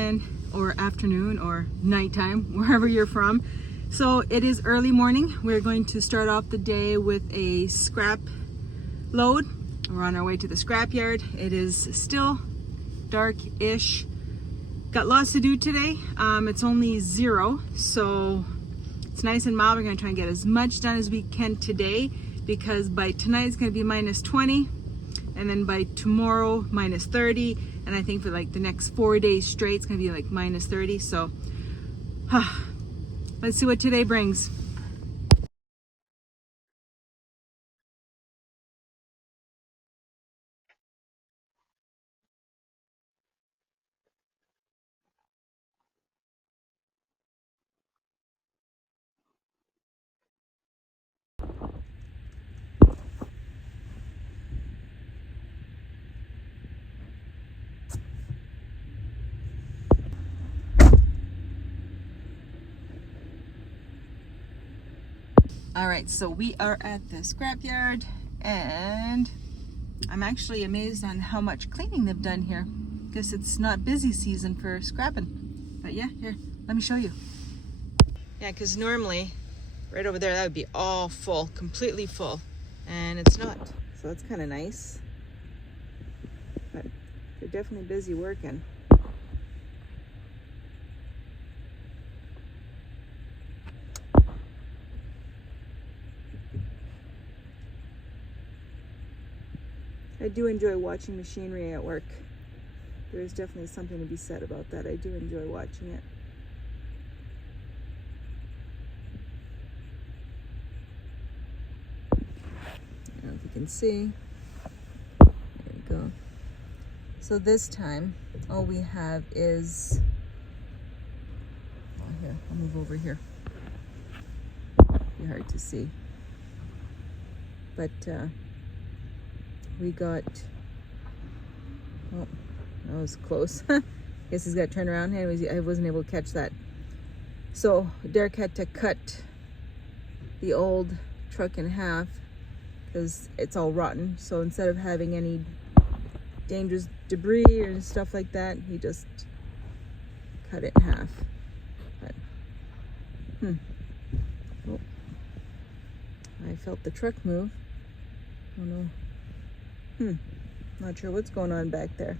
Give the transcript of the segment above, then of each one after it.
and or afternoon or nighttime, wherever you're from. So it is early morning. We're going to start off the day with a scrap load. We're on our way to the scrapyard. It is still dark-ish. Got lots to do today. It's only 0, so it's nice and mild. We're going to try and get as much done as we can today, because by tonight it's going to be -20, and then by tomorrow -30, and I think for like the next 4 days straight it's going to be like -30. So let's see what today brings. All right, so we are at the scrapyard, and I'm actually amazed on how much cleaning they've done here. Guess it's not busy season for scrapping, but yeah, here, let me show you. Yeah, because normally right over there that would be all full, completely full, and it's not. So that's kind of nice, but they're definitely busy working. I do enjoy watching machinery at work. There is definitely something to be said about that. I do enjoy watching it. I don't know if you can see. There you go. So this time, all we have is, oh, here, I'll move over here. Be hard to see. But we got, oh, that was close. Guess he's got to turn around. Anyways, I wasn't able to catch that. So Derek had to cut the old truck in half because it's all rotten. So instead of having any dangerous debris or stuff like that, he just cut it in half. But, oh, I felt the truck move. Oh no. Not sure what's going on back there.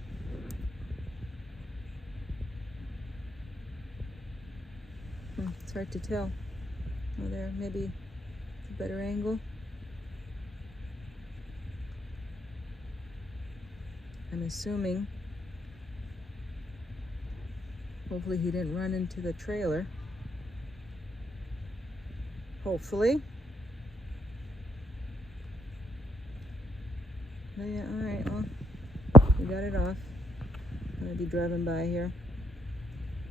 It's hard to tell. Oh, there, maybe a better angle. I'm assuming, hopefully he didn't run into the trailer. Hopefully. Oh yeah, all right, well, we got it off. I'm gonna be driving by here.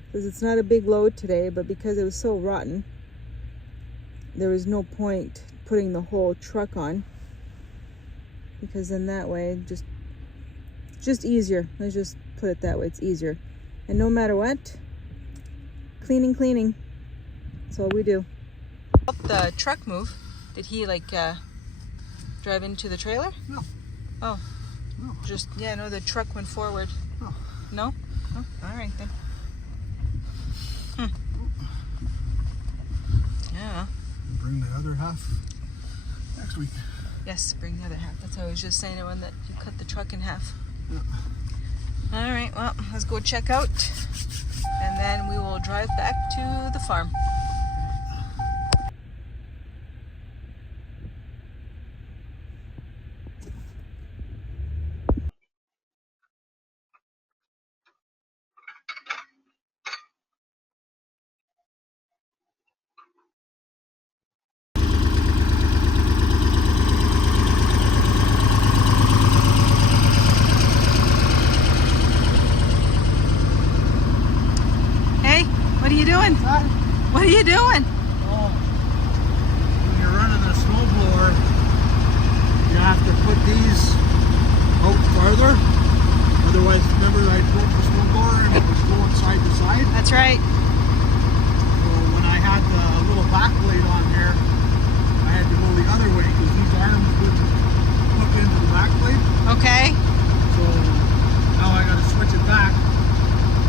Because it's not a big load today, but because it was so rotten, there was no point putting the whole truck on. Because then that way, just easier. Let's just put it that way, it's easier. And no matter what, cleaning. That's all we do. The truck move, did he like drive into the trailer? No. Oh, no. Just, yeah, no, the truck went forward. No. No? Oh, all right then. Yeah. Bring the other half next week. Yes, bring the other half. That's what I was just saying, when that you cut the truck in half. Yeah. All right, well, let's go check out, and then we will drive back to the farm. What are you doing? What are you doing? Oh, when you're running a snowblower, you have to put these out farther. Otherwise, remember I broke the snowblower and it was going side to side? That's right. So when I had the little back blade on there, I had to go the other way because these arms wouldn't hook into the back blade. Okay. So now I got to switch it back.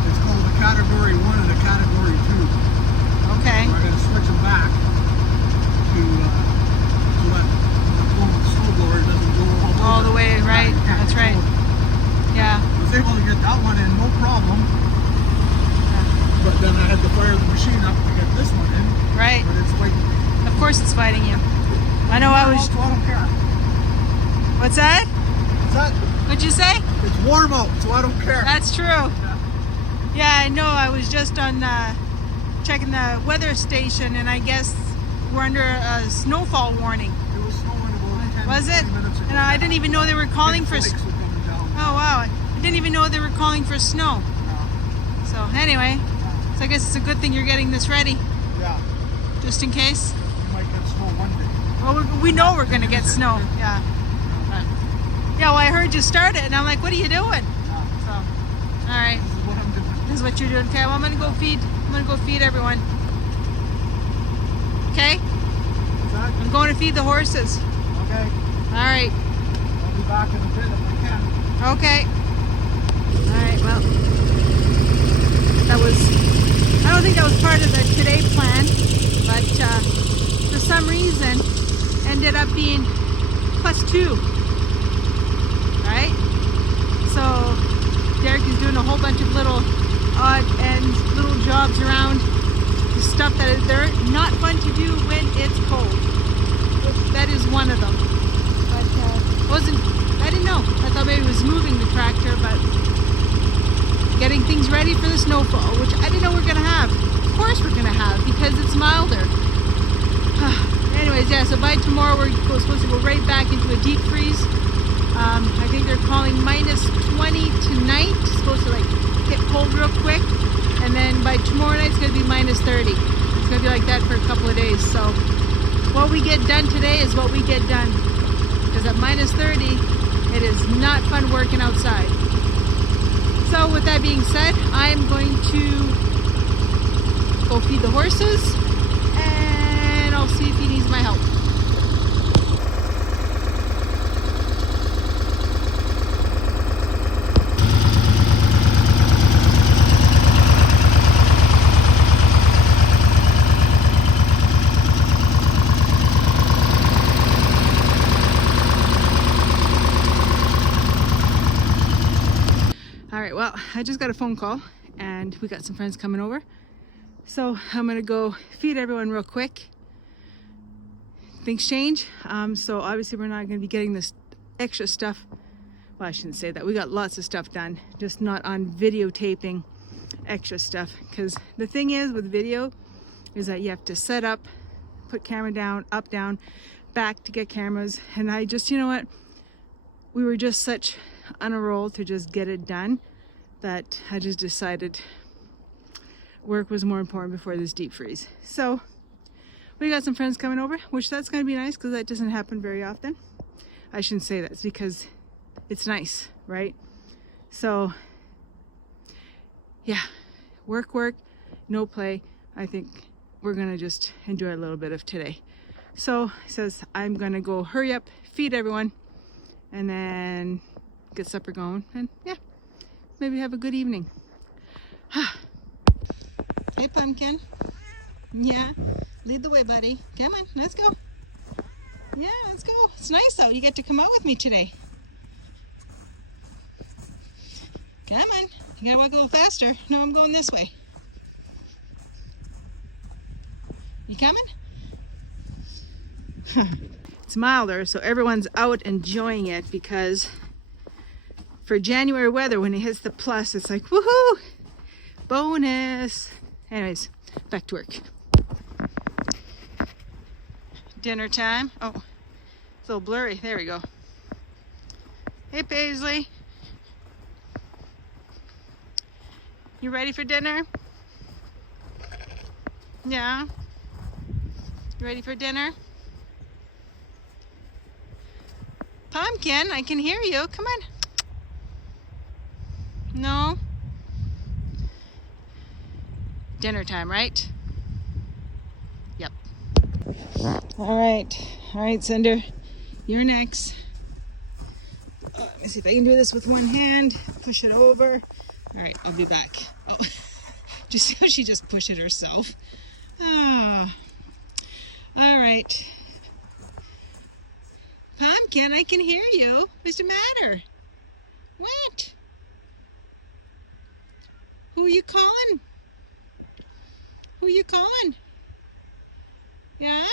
It's called a then I had to fire the machine up to get this one in. Right. But it's fighting me. Of course it's fighting you. I know I was... So I don't care. What's that? What's that? What'd you say? It's warm out, so I don't care. That's true. Yeah, I know. I was just on checking the weather station, and I guess we're under a snowfall warning. It was snowing about 10 Was it? 20 minutes ago. And I didn't even know they were calling for... Flakes were coming down. Oh, wow. I didn't even know they were calling for snow. So, anyway. So I guess it's a good thing you're getting this ready. Yeah. Just in case. You might get snow one day. Well, we know we're going to get snow. Yeah. Yeah, well, I heard you start it, and I'm like, what are you doing? Yeah. So, all right. This is what I'm doing. This is what you're doing. Okay, well, I'm going to go feed everyone. Okay? What's that? I'm going to feed the horses. Okay. All right. I'll be back in a bit if I can. Okay. All right, well, I don't think that was part of the today plan, but for some reason ended up being +2, right? So Derek is doing a whole bunch of little odd ends, little jobs around the stuff that is there. Not fun to do when it's cold. That is one of them. But I didn't know. I thought maybe it was moving the tractor, but getting things ready for the snowfall, which I didn't know we're gonna have. Of course we're gonna have, because it's milder. Anyways, yeah, so by tomorrow we're supposed to go right back into a deep freeze. I think they're calling -20 tonight. It's supposed to like get cold real quick. And then by tomorrow night it's gonna be -30. It's gonna be like that for a couple of days. So what we get done today is what we get done. Because at -30, it is not fun working outside. So with that being said, I'm going to go feed the horses, and I'll see if he needs my help. All right, well, I just got a phone call and we got some friends coming over. So I'm gonna go feed everyone real quick. Things change. So obviously we're not gonna be getting this extra stuff. Well, I shouldn't say that. We got lots of stuff done, just not on videotaping extra stuff. Because the thing is with video is that you have to set up, put camera down, up, down, back to get cameras. And I just, you know what? We were just such on a roll to just get it done that I just decided work was more important before this deep freeze. So we got some friends coming over, which that's going to be nice because that doesn't happen very often. I shouldn't say that, it's because it's nice, right? So yeah, work, no play. I think we're gonna just enjoy a little bit of today. So he says I'm gonna go hurry up, feed everyone, and then get supper going, and yeah, maybe have a good evening. Hey, Pumpkin. Yeah, lead the way, buddy. Come on, let's go. Yeah, let's go. It's nice out. You get to come out with me today. Come on. You gotta walk a little faster. No, I'm going this way. You coming? It's milder, so everyone's out enjoying it because for January weather, when it hits the plus, it's like, woohoo! Bonus! Anyways, back to work. Dinner time. Oh, it's a little blurry. There we go. Hey, Paisley. You ready for dinner? Yeah? You ready for dinner? Pumpkin, I can hear you. Come on. No? Dinner time, right? Yep. All right, Cinder. You're next. Let me see if I can do this with one hand. Push it over. All right, I'll be back. Oh, just see how she just pushed it herself. Oh. All right. Pumpkin, I can hear you. What's the matter? What? Who are you calling? Who you calling? Yeah?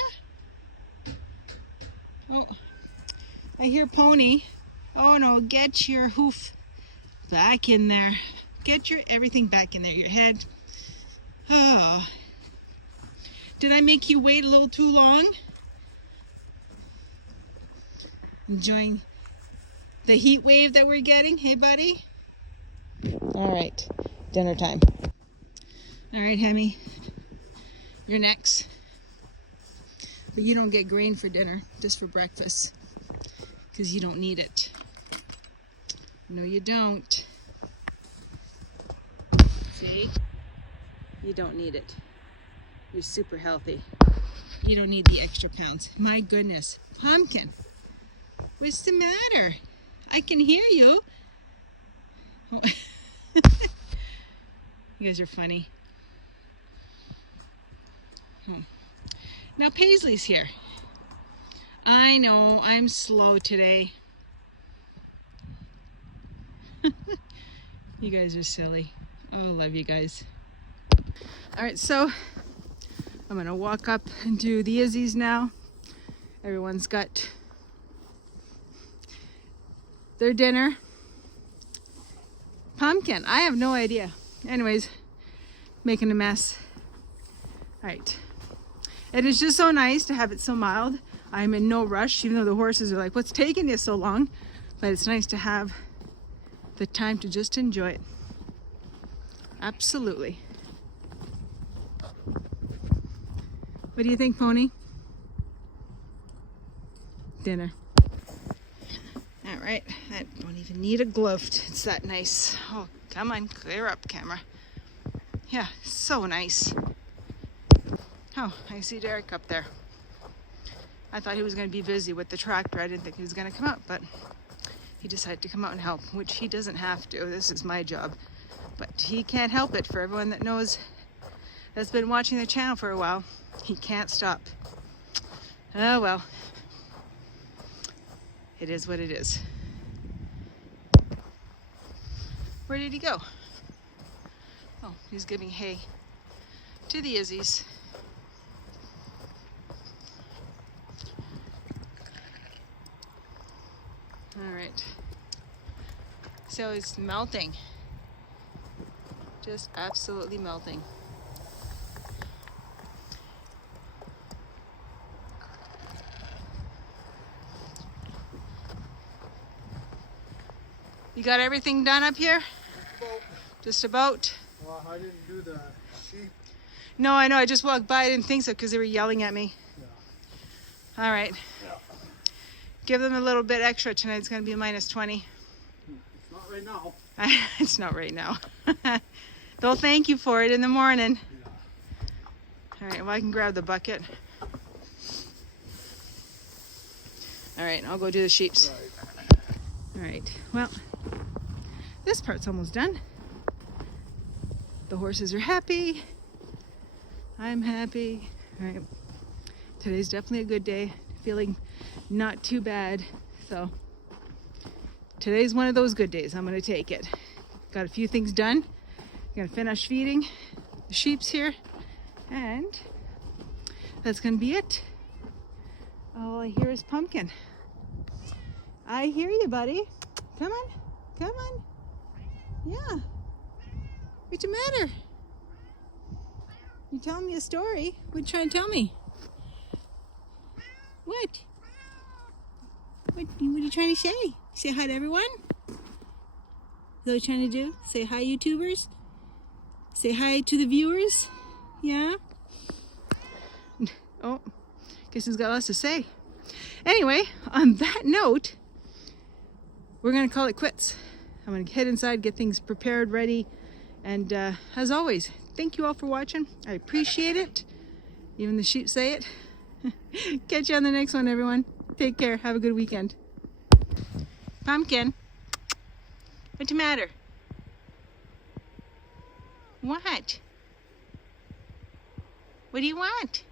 Oh, I hear Pony. Oh no, get your hoof back in there. Get your everything back in there, your head. Oh. Did I make you wait a little too long? Enjoying the heat wave that we're getting? Hey, buddy? All right, dinner time. All right, Hemi, you're next. But you don't get grain for dinner, just for breakfast, because you don't need it. No, you don't. See? You don't need it. You're super healthy. You don't need the extra pounds. My goodness. Pumpkin, what's the matter? I can hear you. Oh. You guys are funny. Now Paisley's here. I know, I'm slow today. You guys are silly. Oh, I love you guys. All right, so I'm gonna walk up and do the Izzy's now. Everyone's got their dinner. Pumpkin, I have no idea. Anyways, making a mess. All right. It is just so nice to have it so mild. I'm in no rush, even though the horses are like, what's taking you so long? But it's nice to have the time to just enjoy it. Absolutely. What do you think, Pony? Dinner. All right, I don't even need a glove. It's that nice. Oh, come on, clear up, camera. Yeah, so nice. Oh, I see Derek up there. I thought he was going to be busy with the tractor. I didn't think he was going to come out, but he decided to come out and help, which he doesn't have to. This is my job. But he can't help it. For everyone that knows, that's been watching the channel for a while, he can't stop. Oh well. It is what it is. Where did he go? Oh, he's giving hay to the Izzies. All right. So it's melting. Just absolutely melting. You got everything done up here? Just about? Well, I didn't do the sheep. No, I know. I just walked by. I didn't think so because they were yelling at me. Yeah. All right. Yeah. Give them a little bit extra tonight. It's going to be -20. It's not right now. It's not right now. They'll thank you for it in the morning. Yeah. All right. Well, I can grab the bucket. All right. I'll go do the sheeps. All right. Well, this part's almost done. The horses are happy. I'm happy. All right. Today's definitely a good day. Feeling not too bad. So today's one of those good days. I'm going to take it. Got a few things done. Going to finish feeding the sheeps here. And that's going to be it. All I hear is Pumpkin. I hear you, buddy. Come on. Come on. Yeah. What's the matter? You telling me a story? What are you trying to tell me? What? What are you trying to say? Say hi to everyone? Is that what you're trying to do? Say hi, YouTubers? Say hi to the viewers? Yeah? Oh, guess he's got lots to say. Anyway, on that note, we're going to call it quits. I'm going to head inside, get things prepared, ready. And as always, thank you all for watching. I appreciate it. Even the sheep say it. Catch you on the next one, everyone. Take care. Have a good weekend. Pumpkin, what's the matter? What? What do you want?